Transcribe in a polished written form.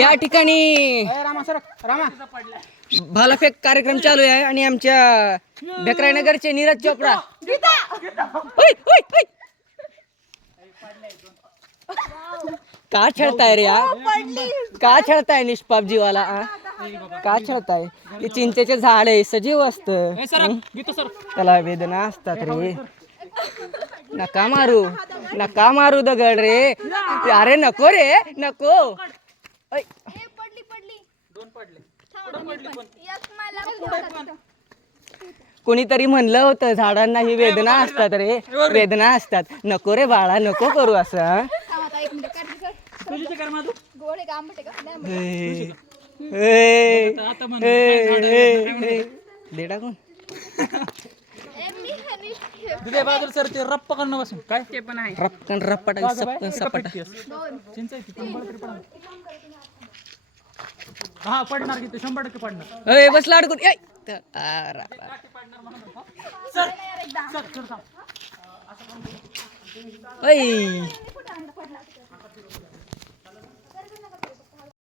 या ठिकाणी भालाफेक कार्यक्रम चालू आहे आणि आमच्या बेकराईनगरचे नीरज चोपडा का खेळताय रे का खेळताय निष्पाप जीवाला का खेळताय ते चिंचेचे झाड आहे सजीव असत त्याला वेदना असतात रे नका मारू दगड रे अरे नको रे नको कोणीतरी म्हणलं होतं झाडांना ही वेदना असतात रे वेदना असतात नको रे बाळा नको करू असं देडा कोण तुझ्या बाजूला सर ते रप्पा करणं बसून काय ते पण आहे रप्पन रप्पाटा सपकन सपाटा हा पडणार की ते 100% पडणार ए बस लाडकून ए